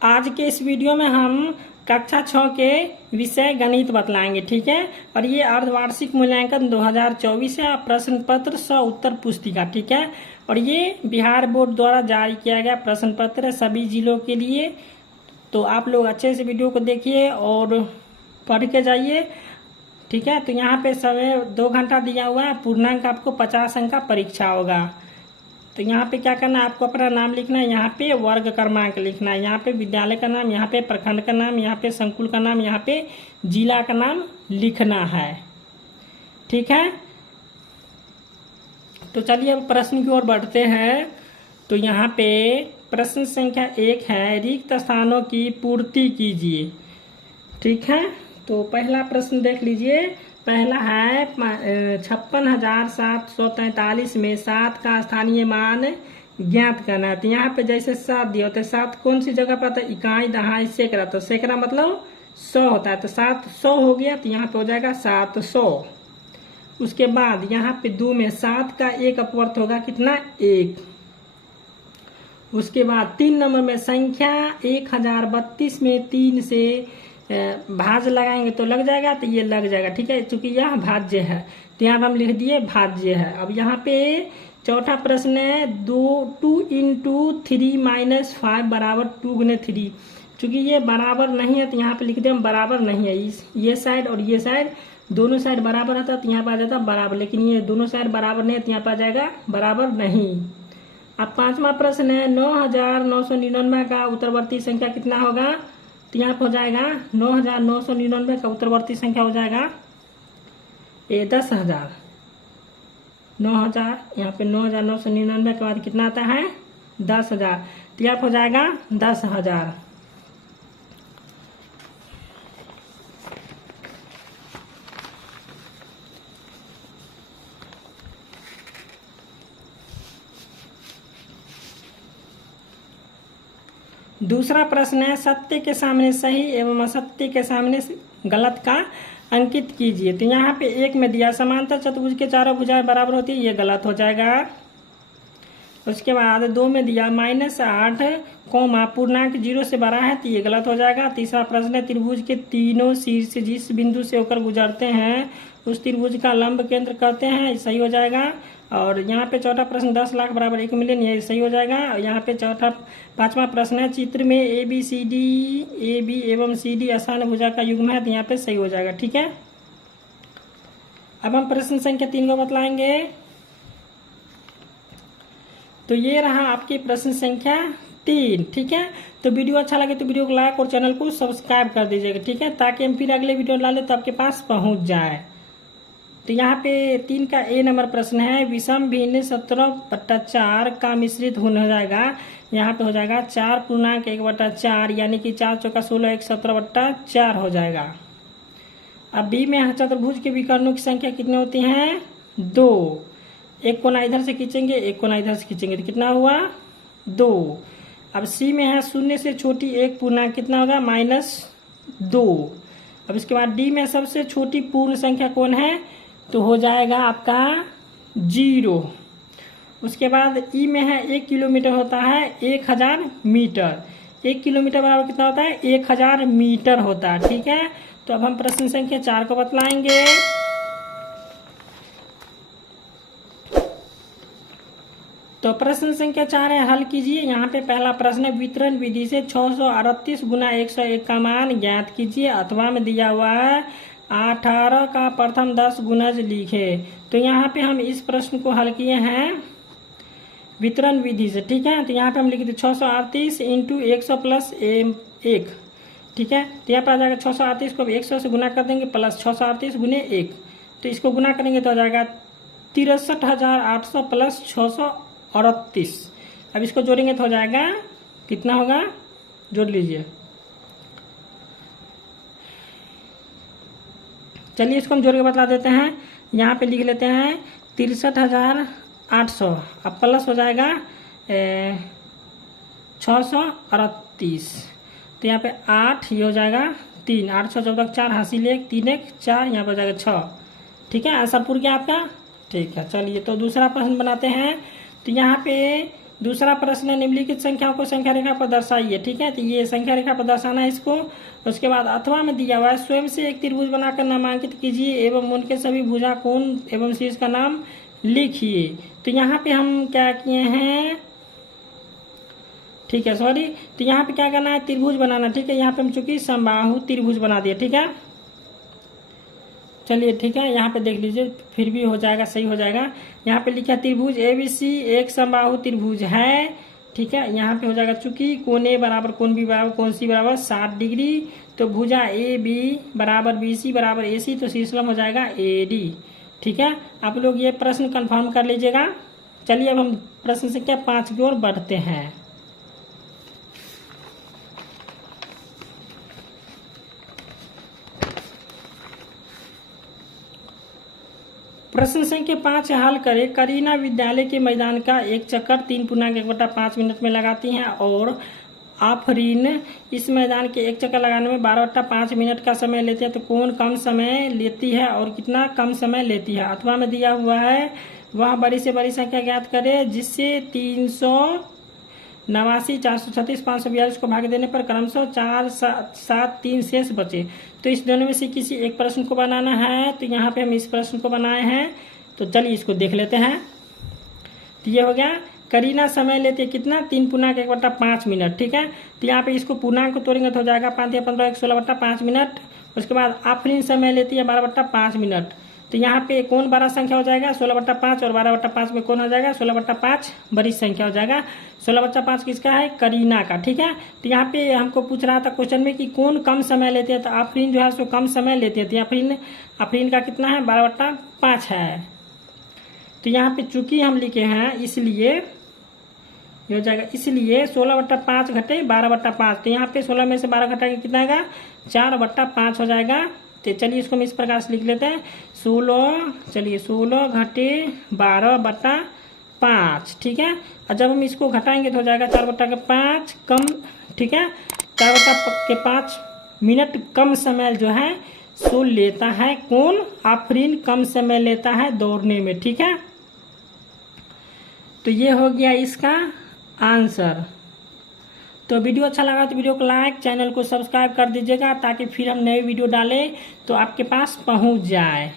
आज के इस वीडियो में हम कक्षा 6 के विषय गणित बतलाएंगे, ठीक है। और ये अर्धवार्षिक मूल्यांकन 2024 है, प्रश्न पत्र 100 उत्तर पुस्तिका, ठीक है। और ये बिहार बोर्ड द्वारा जारी किया गया प्रश्न पत्र है सभी जिलों के लिए। तो आप लोग अच्छे से वीडियो को देखिए और पढ़ के जाइए, ठीक है। तो यहाँ पे समय 2 घंटा दिया हुआ है, पूर्णांक आपको 50 अंक का परीक्षा होगा। तो यहाँ पे क्या करना है, आपको अपना नाम लिखना है, यहाँ पे वर्ग क्रमांक लिखना है, यहाँ पे विद्यालय का नाम, यहाँ पे प्रखंड का नाम, यहाँ पे संकुल का नाम, यहाँ पे जिला का नाम लिखना है, ठीक है। तो चलिए अब प्रश्न की ओर बढ़ते हैं। तो यहाँ पे प्रश्न संख्या 1 है, रिक्त स्थानों की पूर्ति कीजिए, ठीक है। तो पहला प्रश्न देख लीजिए। पहला है 56,743 में 7 का स्थानीय मान ज्ञात करना है। तो यहाँ पे जैसे 7 दिया होता है, 7 कौन सी जगह पर आता है, इकाई, दहाई, सैकड़ा। तो सैकड़ा मतलब 100 होता है, तो 700 हो गया, तो यहाँ पे हो जाएगा 700। उसके बाद यहाँ पे 2 में 7 का एक अपवर्त होगा कितना, 1। उसके बाद 3 नंबर में संख्या 1032 में 3 से भाज्य लगाएंगे तो लग जाएगा, तो ये लग जाएगा, ठीक है, चूंकि यह भाज्य है तो यहाँ हम लिख दिए भाज्य है। अब यहाँ पे चौथा प्रश्न है 2 इंटू 3 माइनस 5 बराबर 2 गुने 3। चूंकि ये बराबर नहीं है तो यहाँ पे लिख दे हम बराबर नहीं है। ये साइड और ये साइड दोनों साइड बराबर आता तो यहाँ पे आ जाता बराबर, लेकिन ये दोनों साइड बराबर नहीं है तो यहाँ पे आ जाएगा बराबर नहीं। अब 5वां प्रश्न है 9,999 का उत्तरवर्ती संख्या कितना होगा। तो यहाँ पर हो जाएगा 9,999 का उत्तरवर्ती संख्या हो जाएगा 10,000। 9,000 यहाँ पे 9,999 के बाद कितना आता है 10,000, तो यहाँ हो जाएगा 10,000। दूसरा प्रश्न है सत्य के सामने सही एवं असत्य के सामने गलत का अंकित कीजिए। तो यहाँ पे 1 में दिया समांतर चतुर्भुज के चारों भुजाएं बराबर होती है, ये गलत हो जाएगा। उसके बाद 2 में दिया -8 कोमा पूर्णांक 0 से बड़ा है, तो ये गलत हो जाएगा। तीसरा प्रश्न है त्रिभुज के तीनों शीर्ष जिस बिंदु से होकर गुजरते हैं उस त्रिभुज का लंब केंद्र करते हैं, ये सही हो जाएगा। और यहाँ पे चौथा प्रश्न 10 लाख बराबर 1 मिलियन, ये सही हो जाएगा। और यहाँ पे 5वां प्रश्न है चित्र में ए बी एवं CD आसान भुजा का युग्म है, तो यहाँ पे सही हो जाएगा, ठीक है। अब हम प्रश्न संख्या 3 को बतलाएंगे। तो ये रहा आपकी प्रश्न संख्या 3, ठीक है। तो वीडियो अच्छा लगे तो वीडियो को लाइक और चैनल को सब्सक्राइब कर दीजिएगा, ठीक है, ताकि हम फिर अगले वीडियो डाले तो आपके पास पहुंच जाए। तो यहाँ पे 3 का A नंबर प्रश्न है विषम भिन्न 17/4 का मिश्रित गुण हो जाएगा। यहाँ पे हो जाएगा 4 पूर्णांक 1/4, यानी कि 4 चौका 16, 1 17/4 हो जाएगा। अब B में चतुर्भुज के विकर्णों की संख्या कितनी होती है, 2। एक कोना इधर से खींचेंगे, एक कोना इधर से खींचेंगे, तो कितना हुआ 2। अब C में है 0 से छोटी एक पूर्णांक कितना होगा, -2। अब इसके बाद D में सबसे छोटी पूर्ण संख्या कौन है, तो हो जाएगा आपका 0। उसके बाद E में है 1 किलोमीटर होता है 1000 मीटर। 1 किलोमीटर बराबर कितना होता है, 1000 मीटर होता है, ठीक है। तो अब हम प्रश्न संख्या 4 को बतलाएंगे। तो प्रश्न संख्या 4 है, हल कीजिए। यहाँ पे पहला प्रश्न है वितरण विधि से 638 गुना 101 का मान ज्ञात कीजिए। अथवा में दिया हुआ है 18 का प्रथम 10 गुणज लिखे। तो यहाँ पे हम इस प्रश्न को हल किए हैं वितरण विधि से, ठीक है। तो यहाँ पे हम लिखे थे 638 इंटू 100 प्लस 1, ठीक है। तो यहाँ पर आ जाएगा 638 को 100 से गुना कर देंगे प्लस 638 गुने 1, तो इसको गुना करेंगे तो आ जाएगा 63,800 प्लस 638। अब इसको जोड़ेंगे तो हो जाएगा कितना होगा, जोड़ लीजिए। चलिए इसको हम जोड़ के बता देते हैं। यहाँ पे लिख लेते हैं 63,800, अब प्लस हो जाएगा 638। तो यहाँ पे 8, ये हो जाएगा 3, 8 6 14 4 हासिल 1, 3 1 4, यहाँ पर हो जाएगा 6, ठीक है। आंसर पूरा गया आपका, ठीक है। चलिए तो दूसरा प्रश्न बनाते हैं। तो यहाँ पे दूसरा प्रश्न है निम्नलिखित संख्याओं को संख्या रेखा पर दर्शाइए। ठीक है, तो ये संख्या रेखा पर दर्शाना है इसको। उसके बाद अथवा में दिया हुआ है स्वयं से एक त्रिभुज बनाकर नामांकित कीजिए एवं उनके सभी भुजाकोण एवं शीर्ष का नाम लिखिए। तो यहाँ पे हम क्या किए हैं, ठीक है सॉरी, तो यहाँ पे क्या करना है, त्रिभुज बनाना। ठीक है, यहाँ पे हम चूंकि समबाहु त्रिभुज बना दिए। ठीक है, चलिए ठीक है, यहाँ पे देख लीजिए फिर भी हो जाएगा, सही हो जाएगा। यहाँ पे लिखा त्रिभुज ABC एक समबाहु त्रिभुज है। ठीक है, यहाँ पे हो जाएगा चूंकि कोण A बराबर कोण B बराबर कोण C बराबर 60 डिग्री, तो भुजा AB बराबर BC बराबर AC, तो शीर्षलंब हो जाएगा AD। ठीक है, आप लोग ये प्रश्न कंफर्म कर लीजिएगा। चलिए अब हम प्रश्न संख्या 5 की ओर बढ़ते हैं। प्रश्न संख्या 5 हल करें। करीना विद्यालय के मैदान का एक चक्कर 3.1/5 मिनट में लगाती हैं और आफरीन इस मैदान के एक चक्कर लगाने में 12/5 मिनट का समय लेते हैं, तो कौन कम समय लेती है और कितना कम समय लेती है। अथवा में दिया हुआ है वह बड़ी से बड़ी संख्या ज्ञात करे जिससे 389, 436, 542 को भाग देने पर क्रमशः 4, 7, 3 शेष बचे। तो इस दोनों में से किसी एक प्रश्न को बनाना है। तो यहाँ पे हम इस प्रश्न को बनाए हैं, तो चलिए इसको देख लेते हैं। तो ये हो गया, करीना समय लेते हैं कितना, 3.1/5 मिनट। ठीक है, तो यहाँ पे इसको पूर्णांक को तोड़ेंगे तो हो जाएगा 5 या 15 16/5 मिनट। उसके बाद आफरीन समय लेती है 12/5 मिनट। तो यहाँ पे कौन बड़ा संख्या हो जाएगा 16/5 और 12/5 में कौन हो जाएगा 16/5 बड़ी संख्या हो जाएगा। 16/5 किसका है, करीना का। ठीक है, तो यहाँ पे हमको पूछ रहा था क्वेश्चन में कि कौन कम समय लेते हैं, तो आफरीन जो है सो कम समय लेते हैं। तो आफरीन का कितना है 12/5 है। तो यहाँ पे चूंकि हम लिखे हैं इसलिए ये हो जाएगा, इसलिए 16/5 घटे 12/5। तो यहाँ पे 16 में से 12 घटाएंगे कितना आएगा 4/5 हो जाएगा। तो चलिए इसको हम इस प्रकार से लिख लेते हैं 16 घटे 12/5। ठीक है, और जब हम इसको घटाएंगे तो हो जाएगा 4/5 कम। ठीक है, 4/5 मिनट कम समय जो है सो लेता है कौन, आफरीन कम समय लेता है दौड़ने में। ठीक है, तो ये हो गया इसका आंसर। तो वीडियो अच्छा लगा तो वीडियो को लाइक, चैनल को सब्सक्राइब कर दीजिएगा ताकि फिर हम नई वीडियो डालें तो आपके पास पहुंच जाए।